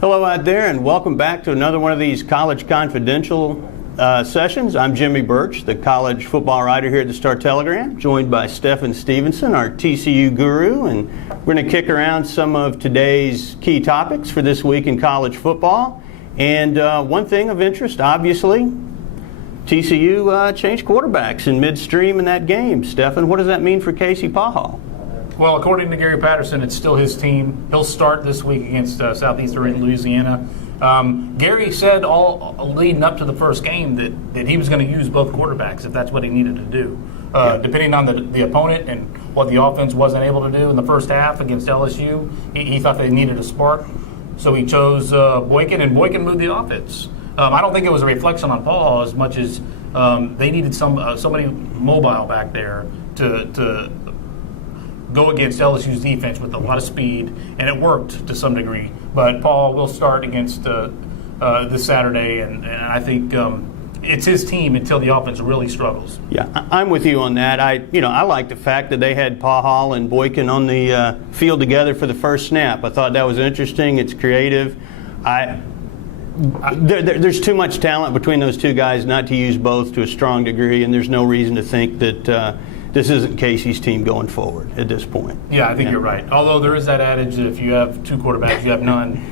Hello out there, and welcome back to another one of these College Confidential sessions. I'm Jimmy Birch, the college football writer here at the Star-Telegram, joined by Stephen Stevenson, our TCU guru, and we're going to kick around some of today's key topics for this week in college football. And one thing of interest, obviously, TCU changed quarterbacks in midstream in that game. Stephen, what does that mean for Casey Pahal? Well, according to Gary Patterson, it's still his team. He'll start this week against Southeastern Louisiana. Gary said all leading up to the first game that he was going to use both quarterbacks if that's what he needed to do. Depending on the opponent and what the offense wasn't able to do in the first half against LSU, he thought they needed a spark. So he chose Boykin, and Boykin moved the offense. I don't think it was a reflection on Paul as much as they needed somebody mobile back there to go against LSU's defense with a lot of speed, and it worked to some degree. But Paul will start against this Saturday, and I think it's his team until the offense really struggles. Yeah, I'm with you on that. I like the fact that they had Pahal and Boykin on the field together for the first snap. I thought that was interesting. It's creative. There's too much talent between those two guys not to use both to a strong degree, and there's no reason to think that this isn't Casey's team going forward at this point. Yeah, I think you're right. Although there is that adage that if you have two quarterbacks, you have none.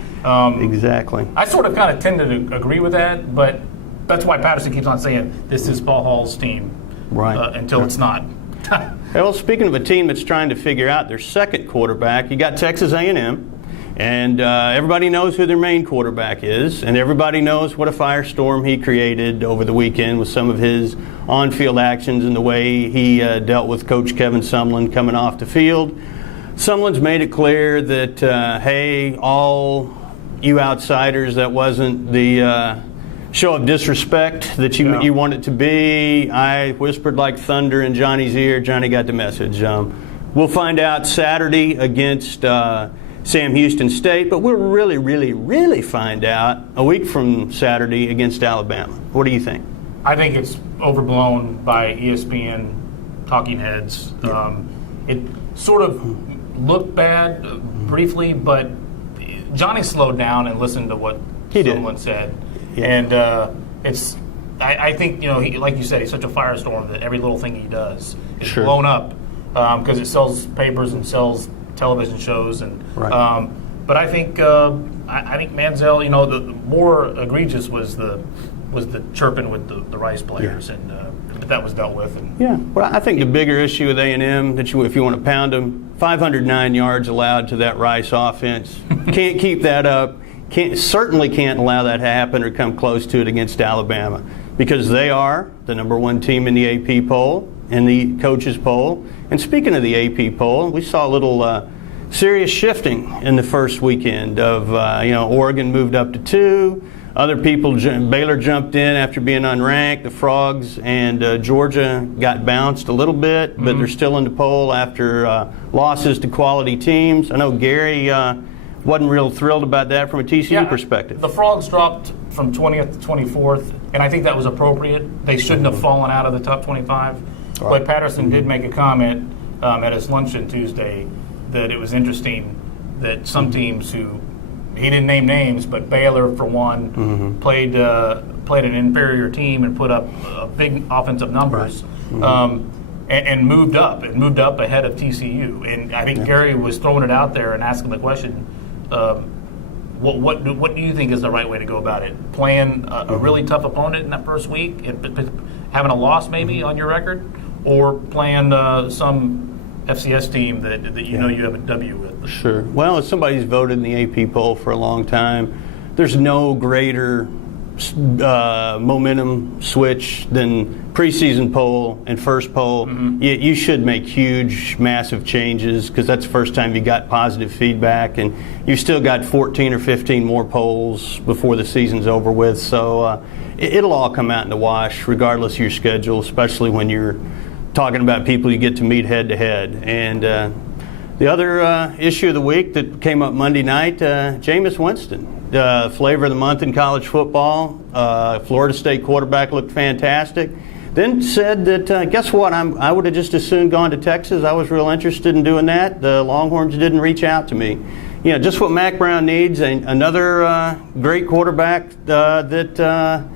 Exactly. I sort of kind of tend to agree with that, but that's why Patterson keeps on saying this is Paul Hall's team, right? Until it's not. Well, speaking of a team that's trying to figure out their second quarterback, you got Texas A&M. And everybody knows who their main quarterback is, and everybody knows what a firestorm he created over the weekend with some of his on-field actions and the way he dealt with Coach Kevin Sumlin coming off the field. Sumlin's made it clear that, hey, all you outsiders, that wasn't the show of disrespect that you want it to be. I whispered like thunder in Johnny's ear. Johnny got the message. We'll find out Saturday against Sam Houston State, but we'll really find out a week from Saturday against Alabama. What do you think? I think it's overblown by ESPN talking heads. It sort of looked bad briefly, but Johnny slowed down and listened to what someone said. Yeah. And I think, he, like you said, he's such a firestorm that every little thing he does is blown up because it sells papers and sells television shows, and right. But I think Manziel, the more egregious was the chirping with the Rice players, and but that was dealt with. And well, I think the bigger issue with A&M that if you want to pound them, 509 yards allowed to that Rice offense. Can't keep that up. Certainly can't allow that to happen or come close to it against Alabama, because they are the number one team in the AP poll and the coaches poll. And speaking of the AP poll, we saw a little serious shifting in the first weekend of, Oregon moved up to 2. Other people, Baylor jumped in after being unranked. The Frogs and Georgia got bounced a little bit, but they're still in the poll after losses to quality teams. I know Gary wasn't real thrilled about that from a TCU perspective. The Frogs dropped from 20th to 24th, and I think that was appropriate. They shouldn't have fallen out of the top 25. But Patterson did make a comment at his luncheon Tuesday that it was interesting that some teams who, he didn't name names, but Baylor, for one, played an inferior team and put up big offensive numbers and moved up. It moved up ahead of TCU. And I think Gary was throwing it out there and asking the question, what do you think is the right way to go about it? Playing a really tough opponent in that first week, having a loss maybe on your record, or playing some FCS team that you know you have a W with? Sure. Well, as somebody who's voted in the AP poll for a long time, there's no greater momentum switch than preseason poll and first poll. You should make huge, massive changes because that's the first time you got positive feedback, and you've still got 14 or 15 more polls before the season's over with. So it'll all come out in the wash regardless of your schedule, especially when you're talking about people you get to meet head-to-head. And the other issue of the week that came up Monday night, Jameis Winston. Flavor of the month in college football. Florida State quarterback looked fantastic. Then said that, guess what, I would have just as soon gone to Texas. I was real interested in doing that. The Longhorns didn't reach out to me. Just what Mack Brown needs, another great quarterback that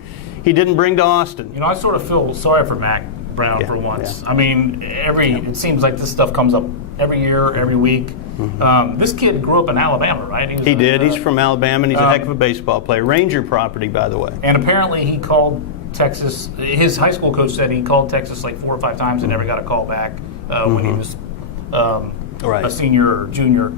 he didn't bring to Austin. I sort of feel sorry for Mack Brown for once. I mean, it seems like this stuff comes up every year, every week. This kid grew up in Alabama, right? He did. He's from Alabama, and he's a heck of a baseball player. Ranger property, by the way. And apparently he called Texas. His high school coach said he called Texas like 4 or 5 times and never got a call back when he was a senior or junior.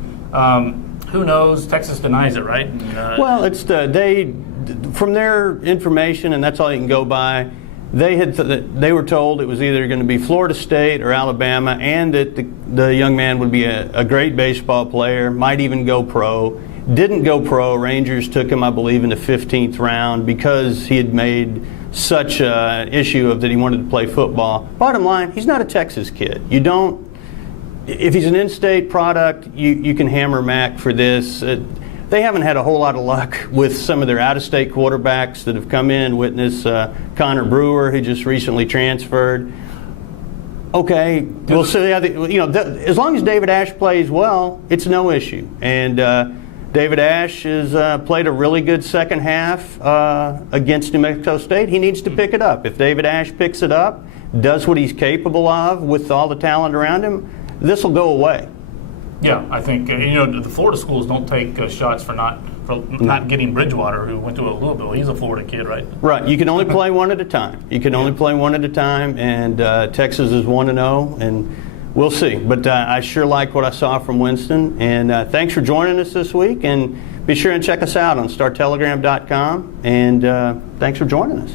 Who knows? Texas denies it, right? Well, it's from their information, and that's all you can go by. They were told it was either going to be Florida State or Alabama, and that the young man would be a great baseball player, might even go pro. Didn't go pro. Rangers took him, I believe, in the 15th round because he had made such an issue of that he wanted to play football. Bottom line, he's not a Texas kid. If he's an in-state product, you can hammer Mack for this. They haven't had a whole lot of luck with some of their out-of-state quarterbacks that have come in. Witness Connor Brewer, who just recently transferred. Okay, we'll see. As long as David Ash plays well, it's no issue. And David Ash has played a really good second half against New Mexico State. He needs to pick it up. If David Ash picks it up, does what he's capable of with all the talent around him, this will go away. Yeah, I think the Florida schools don't take shots for not getting Bridgewater, who went to Louisville. He's a Florida kid, right? Right. You can only play one at a time. And Texas is 1-0, and we'll see. But I sure like what I saw from Winston. And thanks for joining us this week. And be sure and check us out on StarTelegram.com. And thanks for joining us.